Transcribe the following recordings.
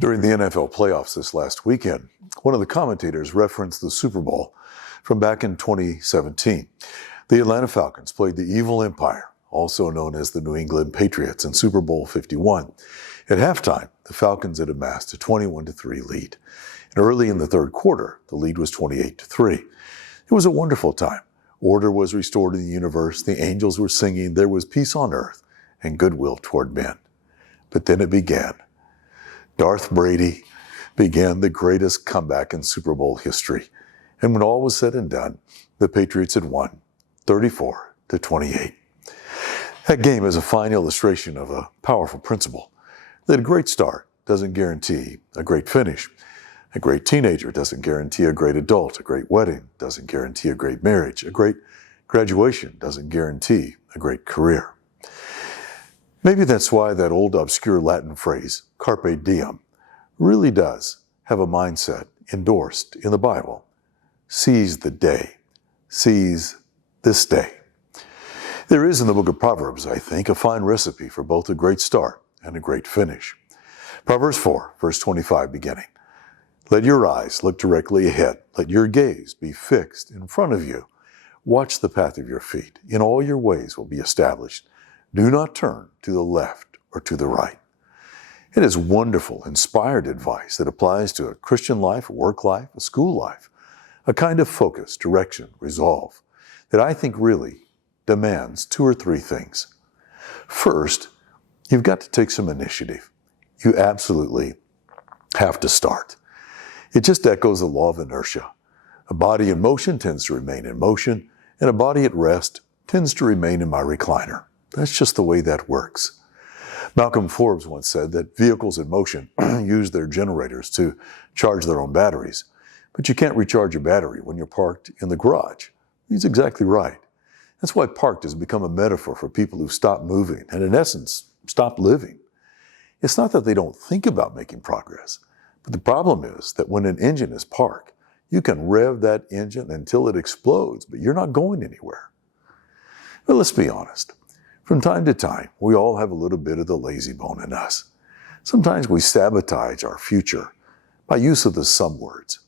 During the NFL playoffs this last weekend, one of the commentators referenced the Super Bowl from back in 2017. The Atlanta Falcons played the Evil Empire, also known as the New England Patriots, in Super Bowl 51. At halftime, the Falcons had amassed a 21-3 lead. And early in the third quarter, the lead was 28-3. It was a wonderful time. Order was restored in the universe, the angels were singing, there was peace on earth and goodwill toward men. But then it began. Darth Brady began the greatest comeback in Super Bowl history. And when all was said and done, the Patriots had won 34-28. That game is a fine illustration of a powerful principle that a great start doesn't guarantee a great finish. A great teenager doesn't guarantee a great adult. A great wedding doesn't guarantee a great marriage. A great graduation doesn't guarantee a great career. Maybe that's why that old obscure Latin phrase, carpe diem, really does have a mindset endorsed in the Bible. Seize the day. Seize this day. There is in the book of Proverbs, I think, a fine recipe for both a great start and a great finish. Proverbs 4, verse 25 beginning. Let your eyes look directly ahead. Let your gaze be fixed in front of you. Watch the path of your feet. In all your ways will be established. Do not turn to the left or to the right. It is wonderful, inspired advice that applies to a Christian life, a work life, a school life, a kind of focus, direction, resolve that I think really demands two or three things. First, you've got to take some initiative. You absolutely have to start. It just echoes the law of inertia. A body in motion tends to remain in motion, and a body at rest tends to remain in my recliner. That's just the way that works. Malcolm Forbes once said that vehicles in motion use their generators to charge their own batteries, but you can't recharge a battery when you're parked in the garage. He's exactly right. That's why parked has become a metaphor for people who've stopped moving and, in essence, stopped living. It's not that they don't think about making progress, but the problem is that when an engine is parked, you can rev that engine until it explodes, but you're not going anywhere. But let's be honest. From time to time, we all have a little bit of the lazy bone in us. Sometimes we sabotage our future by use of the some words.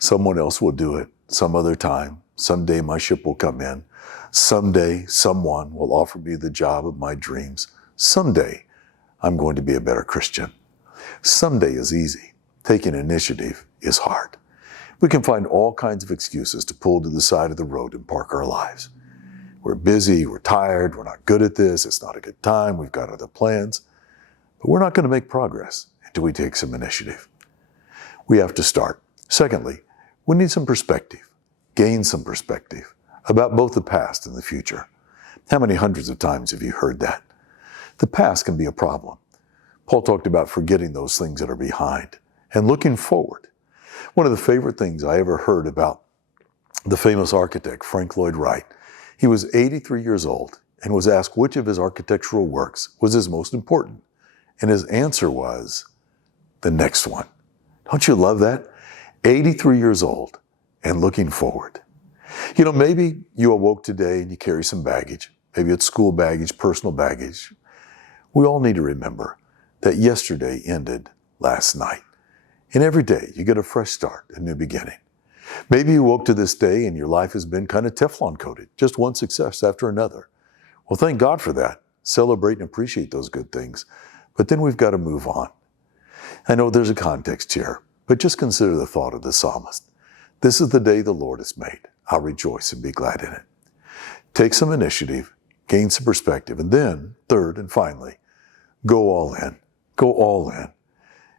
Someone else will do it some other time. Someday my ship will come in. Someday someone will offer me the job of my dreams. Someday I'm going to be a better Christian. Someday is easy. Taking initiative is hard. We can find all kinds of excuses to pull to the side of the road and park our lives. We're busy, we're tired, we're not good at this, it's not a good time, we've got other plans. But we're not going to make progress until we take some initiative. We have to start. Secondly, we need some perspective, gain some perspective about both the past and the future. How many hundreds of times have you heard that? The past can be a problem. Paul talked about forgetting those things that are behind and looking forward. One of the favorite things I ever heard about the famous architect, Frank Lloyd Wright. He was 83 years old and was asked which of his architectural works was his most important. And his answer was, the next one. Don't you love that? 83 years old and looking forward. You know, maybe you awoke today and you carry some baggage. Maybe it's school baggage, personal baggage. We all need to remember that yesterday ended last night. And every day you get a fresh start, a new beginning. Maybe you woke to this day and your life has been kind of Teflon coated, just one success after another. Well, thank God for that. Celebrate and appreciate those good things. But then we've got to move on. I know there's a context here, but just consider the thought of the psalmist. This is the day the Lord has made. I'll rejoice and be glad in it. Take some initiative, gain some perspective, and then, third and finally, go all in. Go all in.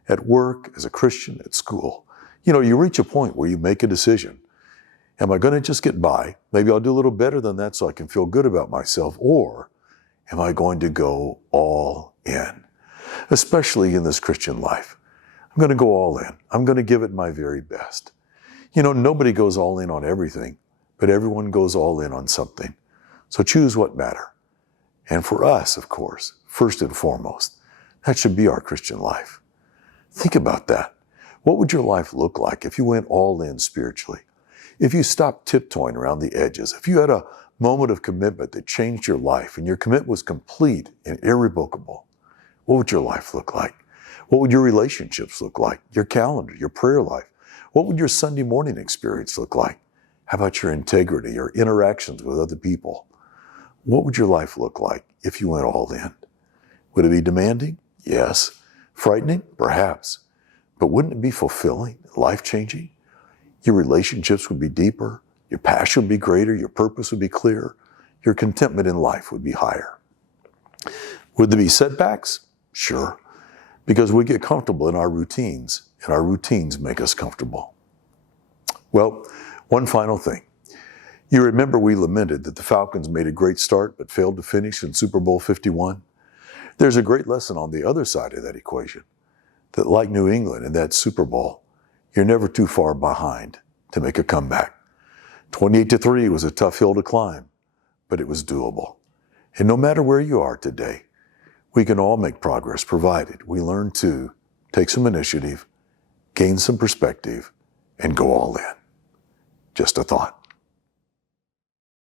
At work, as a Christian, at school. You know, you reach a point where you make a decision. Am I going to just get by? Maybe I'll do a little better than that so I can feel good about myself. Or am I going to go all in? Especially in this Christian life. I'm going to go all in. I'm going to give it my very best. You know, nobody goes all in on everything, but everyone goes all in on something. So choose what matter. And for us, of course, first and foremost, that should be our Christian life. Think about that. What would your life look like if you went all in spiritually? If you stopped tiptoeing around the edges, if you had a moment of commitment that changed your life and your commitment was complete and irrevocable, what would your life look like? What would your relationships look like? Your calendar, your prayer life? What would your Sunday morning experience look like? How about your integrity, your interactions with other people? What would your life look like if you went all in? Would it be demanding? Yes. Frightening? Perhaps. But wouldn't it be fulfilling, life-changing? Your relationships would be deeper, your passion would be greater, your purpose would be clearer, your contentment in life would be higher. Would there be setbacks? Sure. Because we get comfortable in our routines, and our routines make us comfortable. Well, one final thing. You remember we lamented that the Falcons made a great start but failed to finish in Super Bowl 51? There's a great lesson on the other side of that equation, that like New England in that Super Bowl, you're never too far behind to make a comeback. 28-3 was a tough hill to climb, but it was doable. And no matter where you are today, we can all make progress provided we learn to take some initiative, gain some perspective, and go all in. Just a thought.